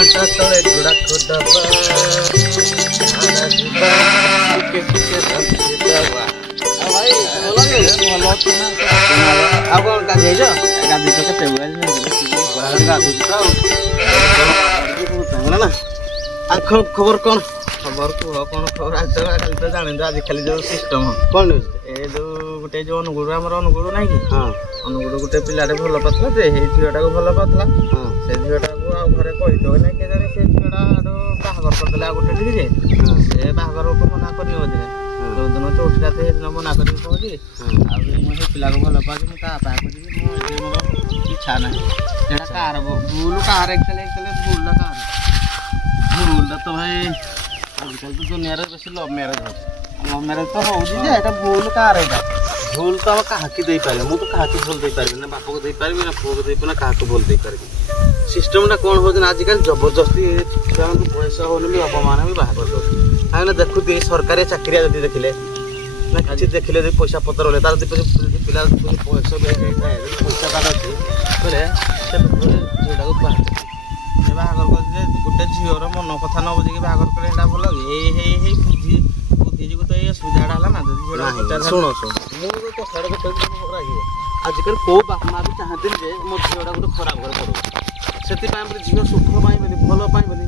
अंटा तले गुड़ा खोदबा आना जुबा के दवा आ भाई बोला के भलो तो ना आ कोन का जेजो गादी तो केते बुआ जे गादी तो ना ना आ खबर कोन खबर को कोन खबर आज तो जाने आज खाली जो सिस्टम कोन ए जो गुटे जो अनुगुरु हमर अनुगुरु नाही कि हां अनुगुरु गुटे पिलाटे भलो पतला जे हे झियोटा को भलो पतला हां से झियोटा को आ घरे कहि दो नै के जाने से झियोटा आडो बाहागर कर देला गुटे ठीक जे से बाहागर को मना करियो जे जो दिन चौठा ते दिन मना करि कहजी आ मो से पिला को भलो पाजी मु का पा को जी मो मोर इच्छा नाही एटा कार भूल कार एकले भूल ला कार भूल तो भाई आजकल तो दुनिया रे बेसी लव मैरिज हो मैरिज तो हो जे एटा भूल कार एटा भूल तो हम कहा की दे पारे मु तो कहा की भूल दे पारे ना बाप को दे पारे ना पुओ को दे पारे ना कहा को भूल दे पारे सिस्टम ना कोन हो जन आजकल जबरदस्ती छुआ को पैसा होने में अपमान में बाहर कर दो आने देखु दे सरकारी चाकरिया जदी देखिले ना किछि देखिले जे पैसा पत्र होले तार पिला पैसा बे पैसा काट अछि बोले से जेडा को बाहर से बाहर कर जे गुटे झियोर मन कथा न बुझी के बाहर करे एटा बोल हे बुद्धि जी को तो ये सुविधा डाला ना जदी झियोर सुनो मु तो खड़ को रागी आजकल को बाप मां भी चाहते जे मो झियोडा को खराब कर करू सेति पाए बोले झियो सुख पाए बोले भलो पाए बोले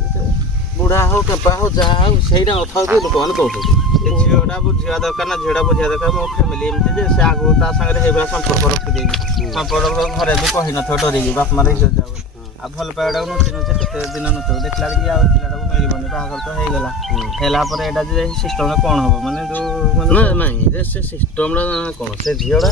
बुढ़ा हो कपा हो जा हो सेइरा अथा को लोक माने कहतो ए झियोडा बुझिया दरकार ना झियोडा बुझिया दरकार मो फैमिली एमते जे से आगो ता संगे हेबरा संपर्क रखि देगी संपर्क घरे भी कहि न थो डरी बाप मारे इज्जत जाव आ भल पाएडा न चिनो से केते दिन न तो देखला कि आ पिलाडा को मिलिबनी बाहागर तो हे गेला हेला पर एडा जे सिस्टम ना कोन हो माने जो ना नहीं जे से सिस्टम ना कोन से झियोडा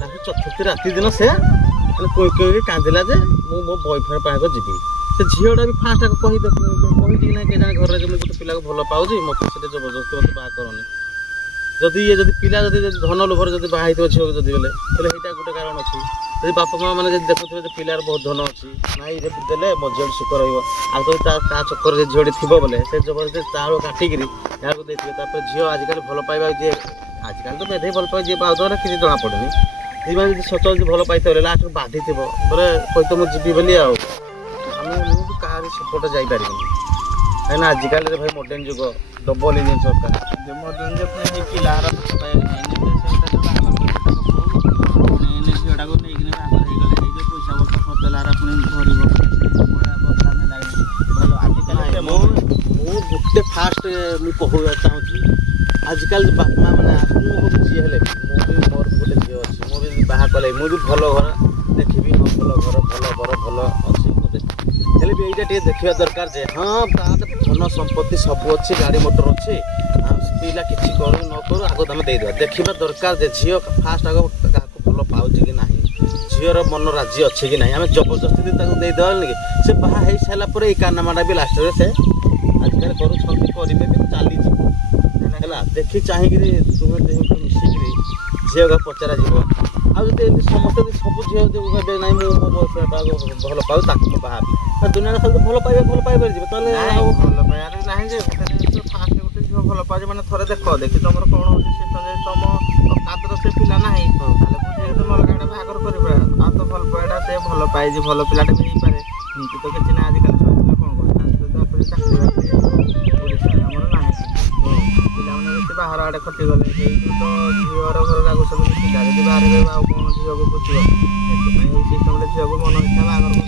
ताके चतुर्थी राती दिन से माने कोई कोई कांदिला जे मो बॉयफ्रेंड पाएको जिबी से झियोडा भी फास्ट कहि दी ना के जाने घर रे जे पिला को भलो पाउजी मते से जबरदस्ती मते बा करनी जदी ये जदी पिला जदी धन लोभर जदी बाहाई तो छियो जदी बेले तले हेटा गुटे कारण अछि जदी बाप मां माने जदी देखुथबे जे पिलार बहुत धन अछि नाइ रे देले मजल सुख रहइबो आ तो ता का चक्कर जे झोडी थिबो बोले से जबरदस्ती ताळो काटी गिरी यार को देथिबे तापर झियो आजकल भलो पाइबा जे आजकल तो बेधे भलो पाइ जे पाउ तो किछि जणा पडनी ई माने जदी सचल जे भलो पाइतो लास्ट बाधी थिबो बोले कोइ तो मु जिबी बोली आ हम कहारी सपोर्ट जाई पारिबनी है ना आजकल रे भाई मॉडर्न जुग डबल इंजन सरकार जे मॉडर्न जे अपने पिलार पाए ने झियोडा को नहीं कि बाहर हे गले जे पैसा वर्ष खर्चलार अपने भरिबो बड़ा बदला में लागे भलो आजकल मु गुटे फास्ट मु कहू चाहू छी आजकल बाप मां माने मु हो जी हेले मु भी मोर गुटे जे अछि मु भी बाहा कले मु भी भलो घर देखिबी भलो घर भलो बर भलो अछि हेले भी एटा टे देखिबा दरकार जे हां धन संपत्ति सब अच्छी गाड़ी मोटर अच्छी पिला किसी करू न करू आगो तुम दे देखा दरकार जे झील फास्ट आग क्या भल पाँच कि ना झीर मन राजी अच्छे कि ना आम जबरदस्ती देदेवा कि से बाहा हो सारापर ये कारनामाटा भी लास्ट से आजकल करेंगे चली देखी चाहिए तुम्हें मिसिक झील का पचरा जीव आदि समस्त सब झील ना भल पाऊ बाहर दुनिया सब भल पाइबा जी भल पाइबार ना फास्ट गोटे झील भल पाए मैंने थे देख देखी तुम कौन हो तुम कातर से पिला ना तुम अलग बाहर कर तो भल पाएटा से भल पाए भल पिलाटे भी हो पाए एमती तो किसी ना आजिकल सब पिला कौन कर चाकरी बाहर आड़े खटी गले तो झीवर घर लागू सब पिला जब बाहर गए कौन झील को पुछब सिस्टम झील को मन इच्छा बाहर कर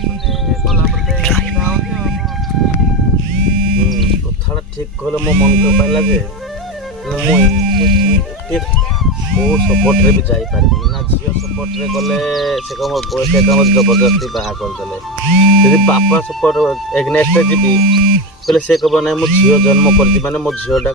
कथा ठीक कहले मो मन को पाइला जे सपोर्ट रे भी जाई पारि ना झील सपोर्ट रे गले से कम बयस कम जबरदस्ती बाहा कर देले यदि बापा सपोर्ट एग्नेस्ट जीबी बोले से कहब ना मो झील जन्म कर माने मो झील